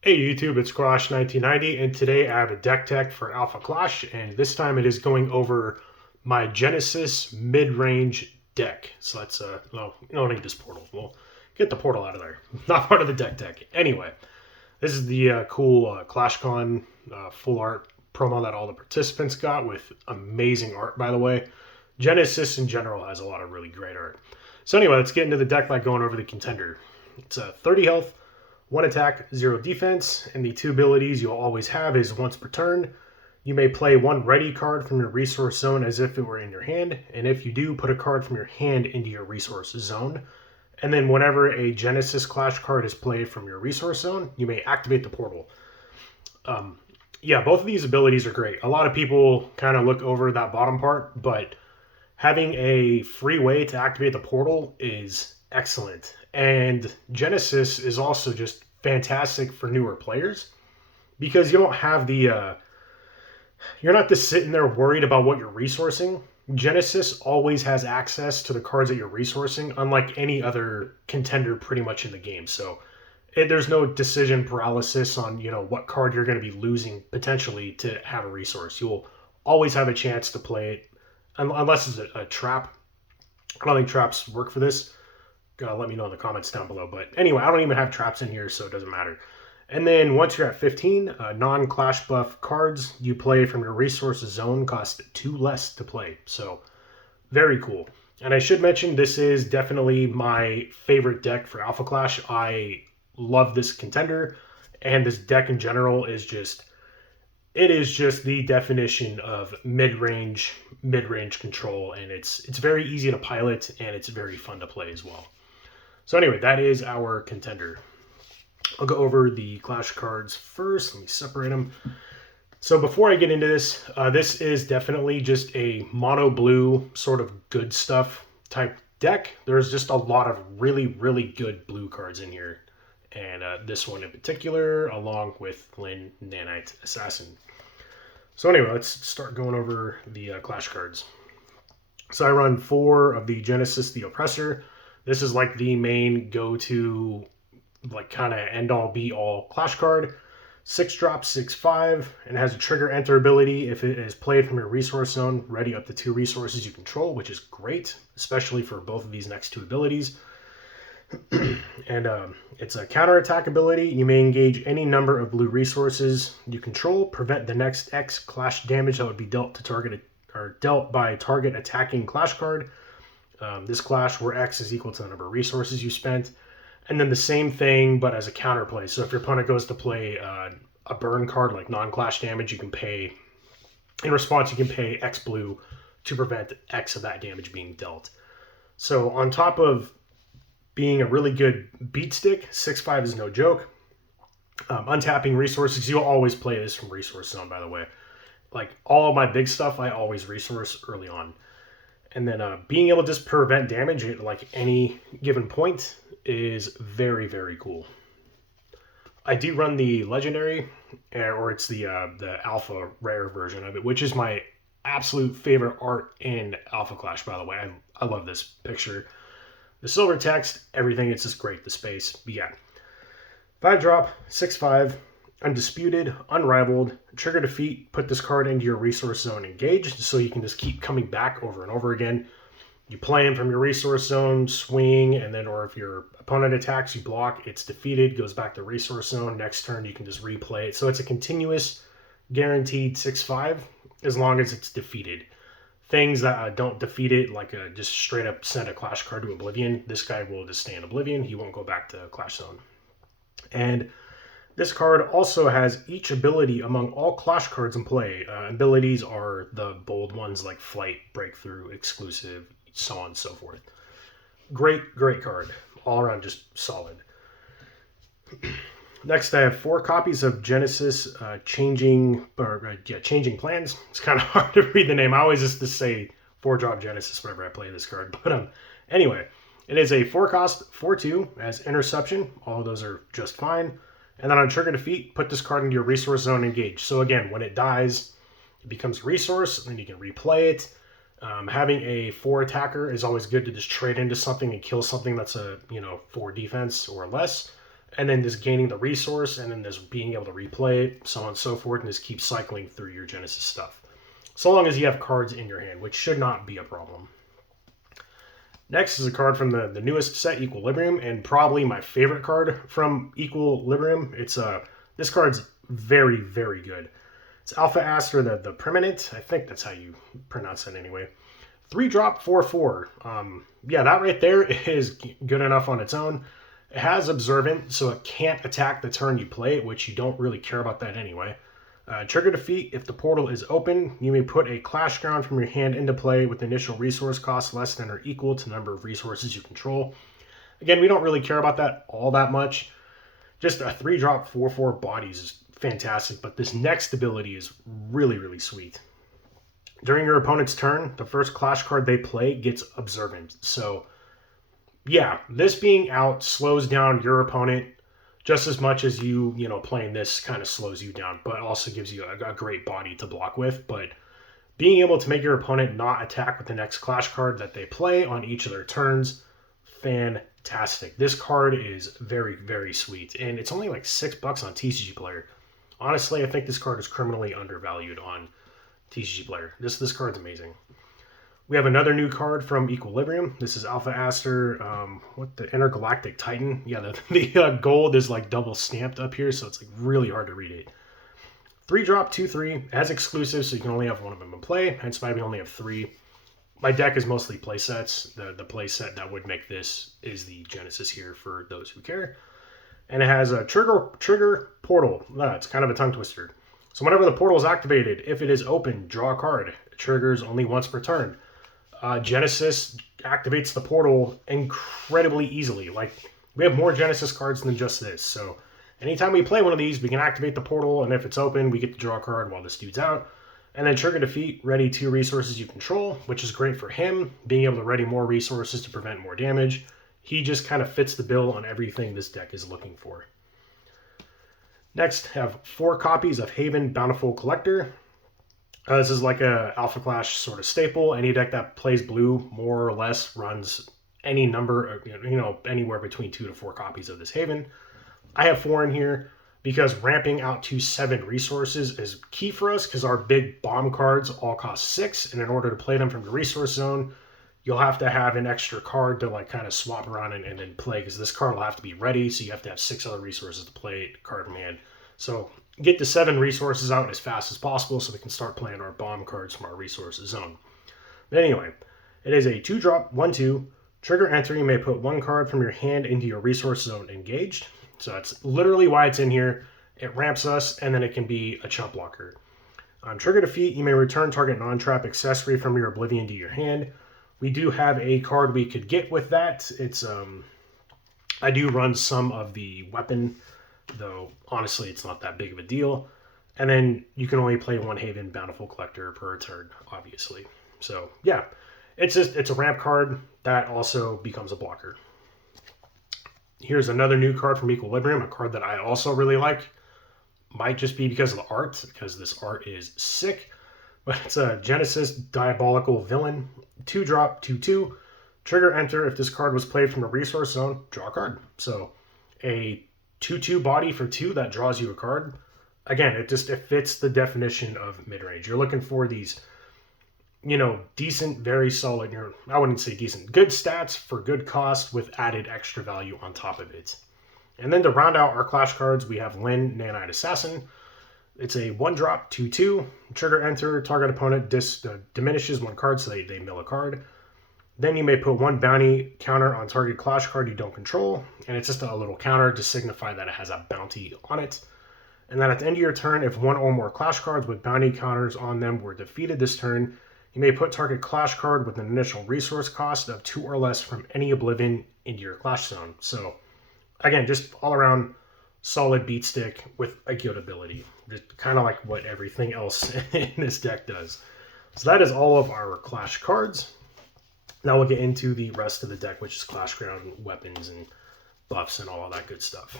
Hey YouTube, it's Clash1990, and today I have a deck tech for Alpha Clash, and this time it is going over my Genesis mid-range deck. So let's, well, you don't need this portal. We'll get the portal out of there. Not part of the deck tech. Anyway, this is the cool ClashCon full art promo that all the participants got with amazing art, by the way. Genesis in general has a lot of really great art. So anyway, let's get into the deck by going over the contender. It's a 30 health, 1 attack, 0 defense, and the 2 abilities you'll always have is once per turn. You may play 1 ready card from your resource zone as if it were in your hand, and if you do, put a card from your hand into your resource zone. And then whenever a Genesis Clash card is played from your resource zone, you may activate the portal. Um, yeah, both of these abilities are great. A lot of people kind of look over that bottom part, but having a free way to activate the portal is excellent. And Genesis is also just fantastic for newer players because you don't have you're not just sitting there worried about what you're resourcing. Genesis always has access to the cards that you're resourcing, unlike any other contender pretty much in the game. So there's no decision paralysis on what card you're going to be losing potentially to have a resource. You'll always have a chance to play it, unless it's a trap. I don't think traps work for this. Let me know in the comments down below. But anyway, I don't even have traps in here, so it doesn't matter. And then once you're at 15, non-clash buff cards you play from your resources zone cost 2 less to play. So very cool. And I should mention this is definitely my favorite deck for Alpha Clash. I love this contender, and this deck in general is just the definition of mid-range control, and it's very easy to pilot and it's very fun to play as well. So anyway, that is our contender. I'll go over the Clash cards first. Let me separate them. So before I get into this, this is definitely just a mono blue sort of good stuff type deck. There's just a lot of really, really good blue cards in here. And this one in particular, along with Lynn Nanite Assassin. So anyway, let's start going over the Clash cards. So I run 4 of the Genesis the Oppressor. This is like the main go-to, like kind of end-all be-all Clash card. 6 drop, 6/5, and has a trigger enter ability if it is played from your resource zone, ready up to 2 resources you control, which is great, especially for both of these next 2 abilities. And it's a counterattack ability. You may engage any number of blue resources you control, prevent the next X Clash damage that would be dealt to target or dealt by target attacking Clash card. This Clash where X is equal to the number of resources you spent. And then the same thing, but as a counterplay. So if your opponent goes to play a burn card like non-clash damage, you can pay, in response, you can pay X blue to prevent X of that damage being dealt. So on top of being a really good beat stick, 6/5 is no joke. Untapping resources, you'll always play this from resource zone, by the way. Like all of my big stuff, I always resource early on. And then being able to just prevent damage at like any given point is very, very cool. I do run the legendary, or it's the alpha rare version of it, which is my absolute favorite art in Alpha Clash, by the way. I love this picture. The silver text, everything, it's just great. The space, but yeah. 5 drop, 6/5, undisputed, unrivaled, trigger defeat, put this card into your resource zone engaged, so you can just keep coming back over and over again. You play him from your resource zone, swing, and then, or if your opponent attacks, you block, it's defeated, goes back to resource zone. Next turn, you can just replay it. So it's a continuous, guaranteed 6/5 as long as it's defeated. Things that don't defeat it, like just straight up send a Clash card to Oblivion, this guy will just stay in Oblivion. He won't go back to Clash Zone. And this card also has each ability among all Clash cards in play. Abilities are the bold ones like Flight, Breakthrough, Exclusive, so on and so forth. Great, great card. All around just solid. Next, I have 4 copies of Genesis Changing Plans. It's kind of hard to read the name. I always just say 4-drop Genesis whenever I play this card. But anyway, it is a 4-cost 4/2 as Interception. All of those are just fine. And then on trigger defeat, put this card into your resource zone engaged. So again, when it dies, it becomes a resource, and then you can replay it. Having a 4 attacker is always good to just trade into something and kill something that's a 4 defense or less. and then just gaining the resource, and then just being able to replay it, so on and so forth, and just keep cycling through your Genesis stuff. So long as you have cards in your hand, which should not be a problem. Next is a card from the newest set, Equilibrium, and probably my favorite card from Equilibrium. It's this card's very, very good. It's Alpha Aster, the Permanent. I think that's how you pronounce it anyway. 3-drop, 4/4. Yeah, that right there is good enough on its own. It has Observant, so it can't attack the turn you play it, which you don't really care about that anyway. Trigger defeat, if the portal is open, you may put a Clash Ground from your hand into play with initial resource cost less than or equal to the number of resources you control. Again, we don't really care about that all that much. Just a 3-drop 4/4 bodies is fantastic, but this next ability is really, really sweet. During your opponent's turn, the first Clash card they play gets Observant. So, yeah, this being out slows down your opponent just as much as you playing this kind of slows you down, but also gives you a great body to block with. But being able to make your opponent not attack with the next Clash card that they play on each of their turns, fantastic. This card is very, very sweet, and it's only like $6 on TCG Player. Honestly, I think this card is criminally undervalued on TCG Player. This card's amazing. We have another new card from Equilibrium. This is Alpha Aster, the Intergalactic Titan. Yeah, the gold is like double stamped up here, so it's like really hard to read it. 3-drop, 2/3, as exclusive, so you can only have one of them in play, hence why we only have 3. My deck is mostly play sets. The play set that would make this is the Genesis here for those who care. And it has a trigger portal. It's kind of a tongue twister. So whenever the portal is activated, if it is open, draw a card. It triggers only once per turn. Genesis activates the portal incredibly easily. Like, we have more Genesis cards than just this. So anytime we play one of these, we can activate the portal, and if it's open, we get to draw a card while this dude's out. And then trigger defeat, ready 2 resources you control, which is great for him, being able to ready more resources to prevent more damage. He just kind of fits the bill on everything this deck is looking for. Next, have 4 copies of Haven Bountiful Collector. This is like a Alpha Clash sort of staple. Any deck that plays blue, more or less, runs any number, anywhere between 2 to 4 copies of this Haven. I have 4 in here because ramping out to 7 resources is key for us, because our big bomb cards all cost 6, and in order to play them from the resource zone, you'll have to have an extra card to like kind of swap around and then play, because this card will have to be ready, so you have to have 6 other resources to play card from hand. So get the 7 resources out as fast as possible so we can start playing our bomb cards from our resources zone. But anyway, it is a 2-drop, 1/2. Trigger enter, you may put 1 card from your hand into your resource zone engaged. So that's literally why it's in here. It ramps us, and then it can be a chump blocker. On trigger defeat, you may return target non-trap accessory from your Oblivion to your hand. We do have a card we could get with that. It's I do run some of the weapon, though honestly it's not that big of a deal. And then you can only play 1 Haven Bountiful Collector per turn, obviously. So yeah, it's a ramp card that also becomes a blocker. Here's another new card from Equilibrium, a card that I also really like. Might just be because of the art, because this art is sick. But it's a Genesis Diabolical Villain. 2-drop, 2/2. Trigger enter, if this card was played from a resource zone, draw a card. So a 2/2 body for 2 that draws you a card. Again, it fits the definition of mid-range. You're looking for these, decent, very solid, I wouldn't say decent, good stats for good cost with added extra value on top of it. And then to round out our Clash cards, we have Lyn, Nanite Assassin. It's a 1-drop, 2/2. Trigger enter, target opponent diminishes 1 card, so they mill a card. Then you may put 1 bounty counter on target Clash card you don't control, and it's just a little counter to signify that it has a bounty on it. And then at the end of your turn, if 1 or more Clash cards with bounty counters on them were defeated this turn, you may put target Clash card with an initial resource cost of 2 or less from any Oblivion into your Clash zone. So, again, just all around solid beat stick with a good ability. Just kind of like what everything else in this deck does. So that is all of our Clash cards. Now we'll get into the rest of the deck, which is Clash Ground, weapons, and buffs, and all of that good stuff.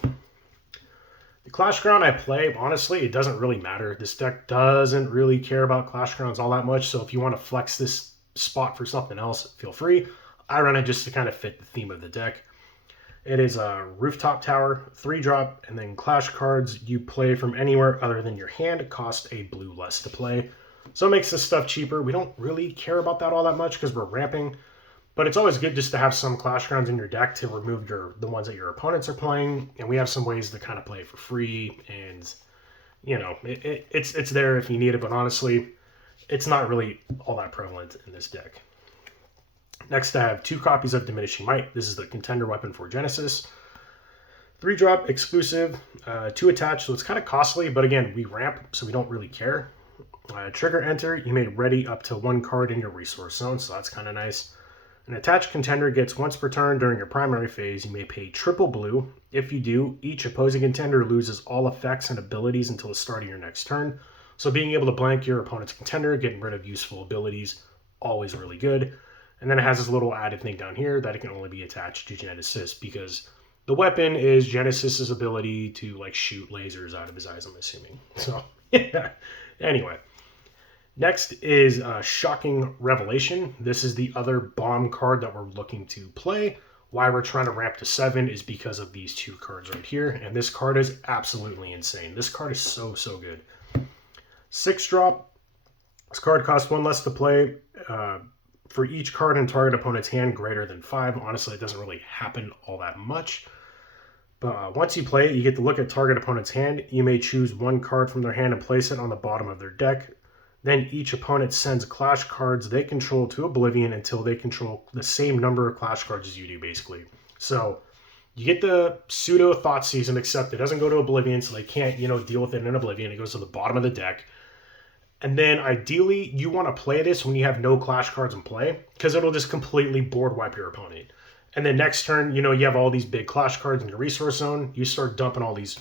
The Clash Ground I play, honestly, it doesn't really matter. This deck doesn't really care about Clash Grounds all that much, so if you want to flex this spot for something else, feel free. I run it just to kind of fit the theme of the deck. It is a rooftop tower, 3-drop, and then clash cards you play from anywhere other than your hand cost a blue less to play. So it makes this stuff cheaper. We don't really care about that all that much because we're ramping, but it's always good just to have some clash grounds in your deck to remove the ones that your opponents are playing, and we have some ways to kind of play it for free, and it's there if you need it, but honestly, it's not really all that prevalent in this deck. Next, I have 2 copies of Diminishing Might. This is the contender weapon for Genesis. 3-drop, exclusive, 2 attached, so it's kind of costly, but again, we ramp, so we don't really care. Trigger enter, you may ready up to 1 card in your resource zone, so that's kind of nice. An attached contender gets once per turn during your primary phase, you may pay triple blue. If you do, each opposing contender loses all effects and abilities until the start of your next turn. So being able to blank your opponent's contender, getting rid of useful abilities, always really good. And then it has this little added thing down here that it can only be attached to Genesis because the weapon is Genesis's ability to like shoot lasers out of his eyes, I'm assuming. So yeah. Anyway. Next is Shocking Revelation. This is the other bomb card that we're looking to play. Why we're trying to ramp to 7 is because of these 2 cards right here. And this card is absolutely insane. This card is so good. 6-drop. This card costs 1 less to play. For each card in target opponent's hand greater than 5. Honestly, it doesn't really happen all that much. But once you play it, you get to look at target opponent's hand. You may choose 1 card from their hand and place it on the bottom of their deck. Then each opponent sends clash cards they control to Oblivion until they control the same number of clash cards as you do, basically. So you get the pseudo Thought Season, except it doesn't go to Oblivion, so they can't, deal with it in Oblivion. It goes to the bottom of the deck. And then ideally, you want to play this when you have no clash cards in play, because it'll just completely board wipe your opponent. And then next turn, you have all these big clash cards in your resource zone. You start dumping all these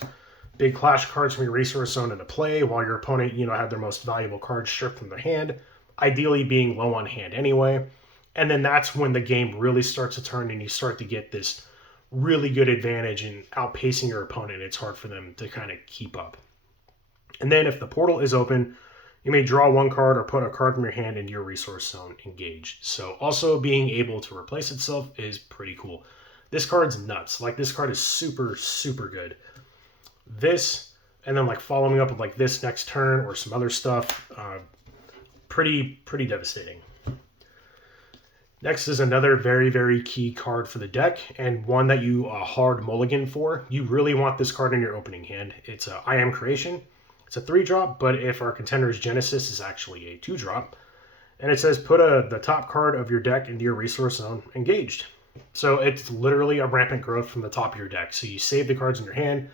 big clash cards from your resource zone into play while your opponent, had their most valuable cards stripped from their hand, ideally being low on hand anyway. And then that's when the game really starts to turn and you start to get this really good advantage in outpacing your opponent. It's hard for them to kind of keep up. And then if the portal is open, you may draw 1 card or put a card from your hand into your resource zone engaged. So also being able to replace itself is pretty cool. This card's nuts. Like, this card is super good. This, and then like following up with like this next turn or some other stuff, pretty devastating. Next is another very key card for the deck, and one that you hard mulligan for. You really want this card in your opening hand. It's a I Am Creation. It's a 3-drop, but if our contender's Genesis is actually a 2-drop, and it says put the top card of your deck into your resource zone engaged. So it's literally a rampant growth from the top of your deck. So you save the cards in your hand,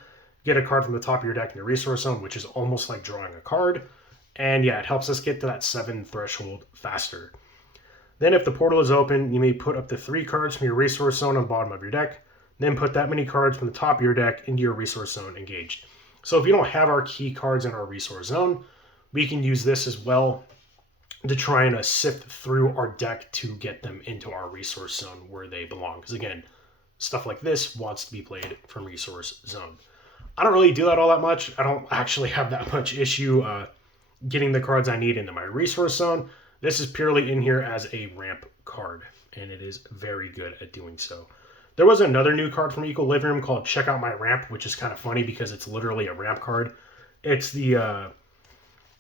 get a card from the top of your deck in your resource zone, which is almost like drawing a card. And yeah, it helps us get to that 7 threshold faster. Then if the portal is open, you may put up to 3 cards from your resource zone on the bottom of your deck. Then put that many cards from the top of your deck into your resource zone engaged. So if you don't have our key cards in our resource zone, we can use this as well to try and sift through our deck to get them into our resource zone where they belong. Because again, stuff like this wants to be played from resource zone. I don't really do that all that much. I don't actually have that much issue getting the cards I need into my resource zone. This is purely in here as a ramp card, and it is very good at doing so. There was another new card from Equilibrium called Check Out My Ramp, which is kind of funny because it's literally a ramp card. It's the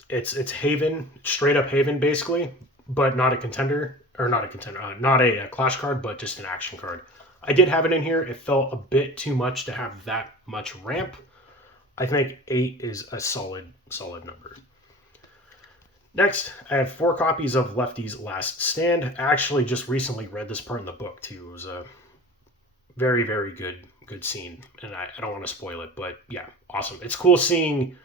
it's Haven, straight up Haven basically, but not a contender, or not a clash card, but just an action card. I did have it in here. It felt a bit too much to have that much ramp. I think 8 is a solid number. Next, I have 4 copies of Lefty's Last Stand. I actually just recently read this part in the book too. It was a very good scene, and I don't want to spoil it, but yeah, awesome. It's cool seeing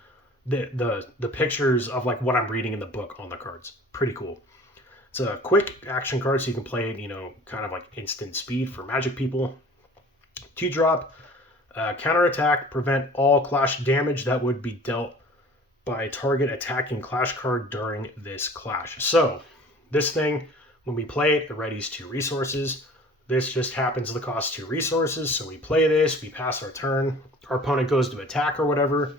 the pictures of like what I'm reading in the book on the cards. Pretty cool. It's a quick action card, so you can play it, kind of like instant speed for magic people. 2-drop, counterattack, prevent all clash damage that would be dealt by a target attacking clash card during this clash. So this thing, when we play it, it readies 2 resources. This just happens to cost 2 resources, so we play this, we pass our turn, our opponent goes to attack or whatever.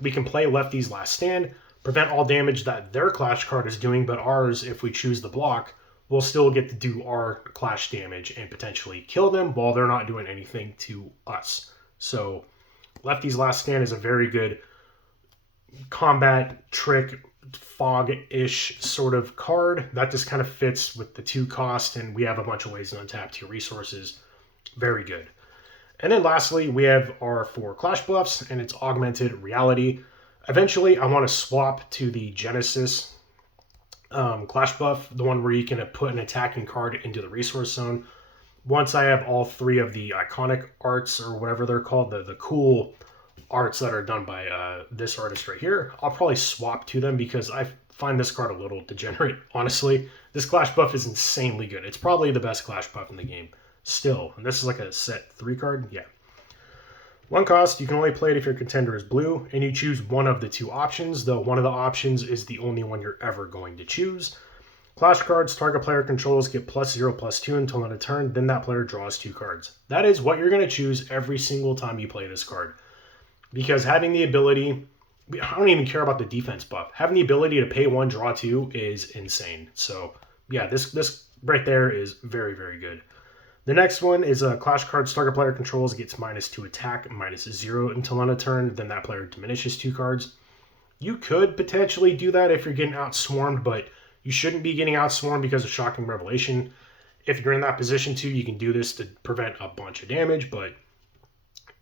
We can play Lefty's Last Stand, prevent all damage that their clash card is doing, but ours, if we choose the block, we'll still get to do our clash damage and potentially kill them while they're not doing anything to us. So Lefty's Last Stand is a very good combat trick, fog-ish sort of card that just kind of fits with the 2 cost, and we have a bunch of ways to untap 2 resources. Very good. And then lastly, we have our 4 Clash buffs, and it's Augmented Reality. Eventually, I want to swap to the Genesis Clash buff, the one where you can put an attacking card into the resource zone. Once I have all 3 of the iconic arts, or whatever they're called, the cool arts that are done by this artist right here, I'll probably swap to them because I find this card a little degenerate, honestly. This Clash buff is insanely good. It's probably the best Clash buff in the game still. And this is like a set 3 card. Yeah. 1 cost, you can only play it if your contender is blue, and you choose one of the 2 options, though one of the options is the only one you're ever going to choose. Clash cards target player controls get +0/+2 until end of turn, then that player draws 2 cards. That is what you're going to choose every single time you play this card. Because having the ability, I don't even care about the defense buff. Having the ability to pay 1, draw 2 is insane. So yeah, this right there is very, very good. The next one is Clash cards target player controls gets -2 attack, -0 until end of turn, then that player diminishes 2 cards. You could potentially do that if you're getting outswarmed, but you shouldn't be getting outswarmed because of Shocking Revelation. If you're in that position too, you can do this to prevent a bunch of damage, but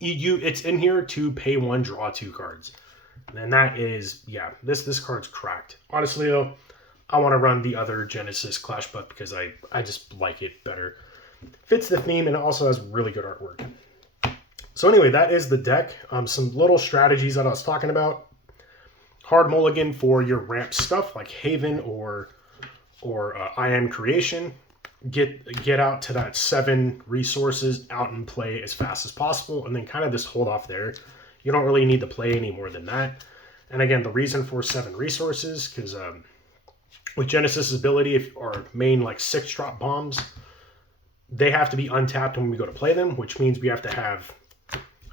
it's in here to pay 1, draw 2 cards. And that is, yeah, this card's cracked. Honestly though, I want to run the other Genesis Clash buff because I just like it better. Fits the theme and it also has really good artwork. So anyway, that is the deck. Some little strategies that I was talking about. Hard mulligan for your ramp stuff like Haven or I Am Creation. Get out to that 7 resources out and play as fast as possible, and then kind of just hold off there. You don't really need to play any more than that. And again, the reason for 7 resources, because with Genesis's ability, if our main like 6-drop bombs, they have to be untapped when we go to play them, which means we have to have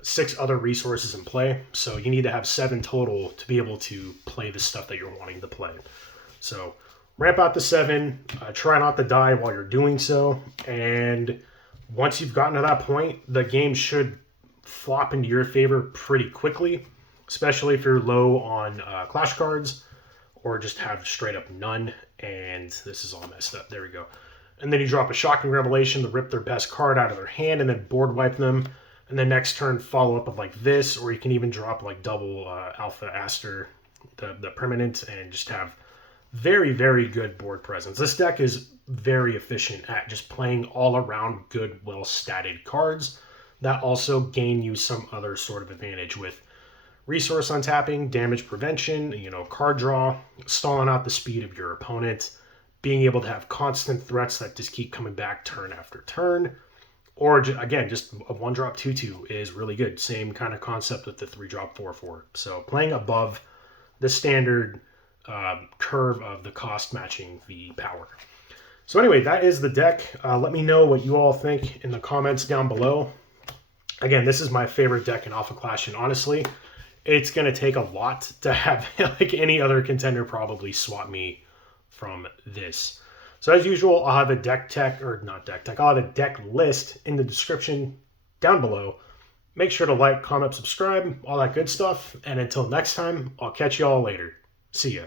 6 other resources in play. So you need to have 7 total to be able to play the stuff that you're wanting to play. So ramp out to 7, try not to die while you're doing so, and once you've gotten to that point, the game should flop into your favor pretty quickly, especially if you're low on Clash cards, or just have straight up none, and this is all messed up. There we go. And then you drop a Shocking Revelation to rip their best card out of their hand and then board wipe them, and then next turn follow up with like this, or you can even drop like double Alpha Aster, the permanent, and just have very, very good board presence. This deck is very efficient at just playing all around good, well-statted cards that also gain you some other sort of advantage with resource untapping, damage prevention, card draw, stalling out the speed of your opponent, being able to have constant threats that just keep coming back turn after turn, or again, just a 1-drop 2/2 is really good. Same kind of concept with the 3-drop 4/4. So playing above the standard curve of the cost matching the power. So anyway, that is the deck. Let me know what you all think in the comments down below. Again, this is my favorite deck in Alpha Clash, and honestly, it's going to take a lot to have like any other contender probably swap me from this. So as usual, I'll have a I'll have a deck list in the description down below. Make sure to like, comment, subscribe, all that good stuff. And until next time, I'll catch you all later. See ya.